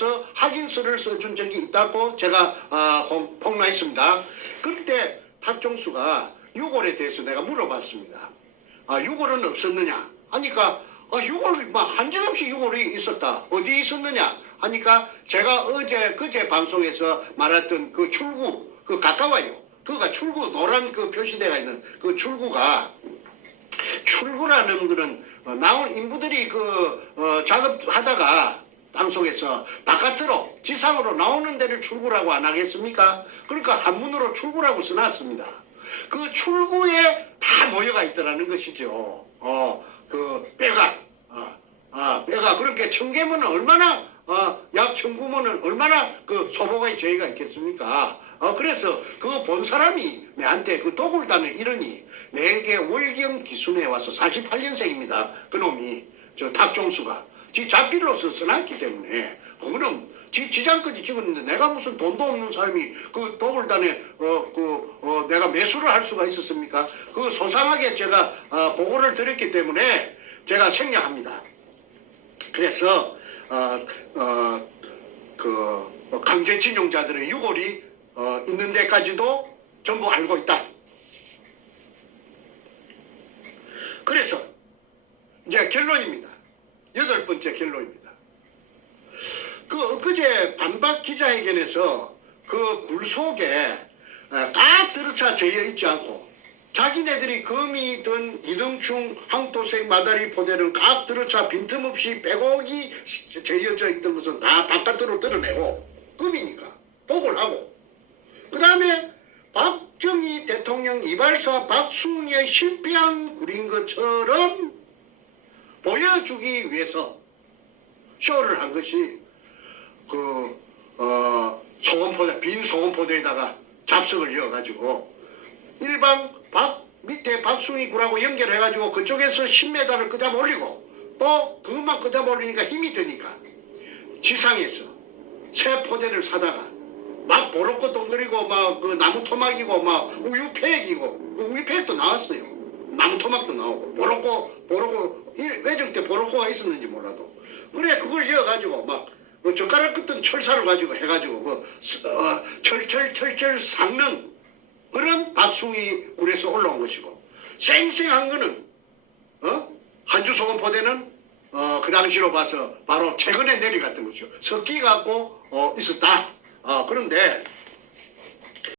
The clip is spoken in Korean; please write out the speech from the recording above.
그래서 확인서를 써준 적이 있다고 제가 아, 공- 폭로했습니다. 그때 탁종수가 6월에 대해서 내가 물어봤습니다. 아, 6월은 없었느냐? 하니까 아, 6월 막 한정없이 6월이 있었다. 어디 있었느냐? 하니까 제가 어제 그제 방송에서 말했던 그 출구 그 가까워요. 그가 출구 노란 그 표시대가 있는 그 출구가 출구라는 거는 어, 나온 인부들이 그 어, 작업하다가 방송에서 바깥으로 지상으로 나오는 데를 출구라고 안 하겠습니까? 그러니까 한문으로 출구라고 써놨습니다. 그 출구에 다 모여가 있더라는 것이죠. 어, 그 빼가, 아, 아, 빼가 그렇게 청계문은 얼마나 어, 약 청구문은 얼마나 그 소보가의 죄가 있겠습니까? 어, 그래서 그거 본 사람이 내한테 그 독을 다는 이러니 내게 월경 기순에 와서 48년생입니다. 그놈이 저 탁종수가 지 자필로서 써놨기 때문에 그거는 지 지장까지 찍었는데 내가 무슨 돈도 없는 사람이 그 독을 단에 어그 어, 내가 매수를 할 수가 있었습니까? 그 소상하게 제가 어, 보고를 드렸기 때문에 제가 생략합니다. 그래서 어, 어, 그 강제징용자들의 유골이 어, 있는 데까지도 전부 알고 있다. 그래서 이제 결론입니다. 여덟 번째 결론입니다. 그 엊그제 반박 기자회견에서 그 굴 속에 어, 딱 들어차 재여 있지 않고 자기네들이 금이든 이등충 항토색 마다리 포대는 각 들어차 빈틈없이 빼곡이 재여져 있던 것은 다 바깥으로 드러내고 금이니까 보고를 하고 그 다음에 박정희 대통령 이발사 박순희의 실패한 굴인 것처럼 보여주기 위해서 쇼를 한 것이 그, 어, 소금포대, 빈 소금포대에다가 잡석을 이어가지고 일반 박, 밑에 굴하고 연결해가지고 그쪽에서 10m를 끄잡아 올리고 또 그것만 끄잡아 올리니까 힘이 드니까 지상에서 새 포대를 사다가 막 보로코 동그리고 막 그 나무 토막이고 막 우유 팩이고 그 우유 팩도 나왔어요. 나무 토막도 나오고 보로코 보로코 이- 외정 때 보로코가 있었는지 몰라도 그래 그걸 이어가지고 막 그 젓가락 끝은 철사를 가지고 해가지고 그 스- 어, 철철철철 삭는 그런 박숭이 굴에서 올라온 것이고 쌩쌩한 거는 어? 한주 소금 포대는 어, 그 당시로 봐서 바로 최근에 내려갔던 거죠. 석기 갖고 어, 있었다. 어, 그런데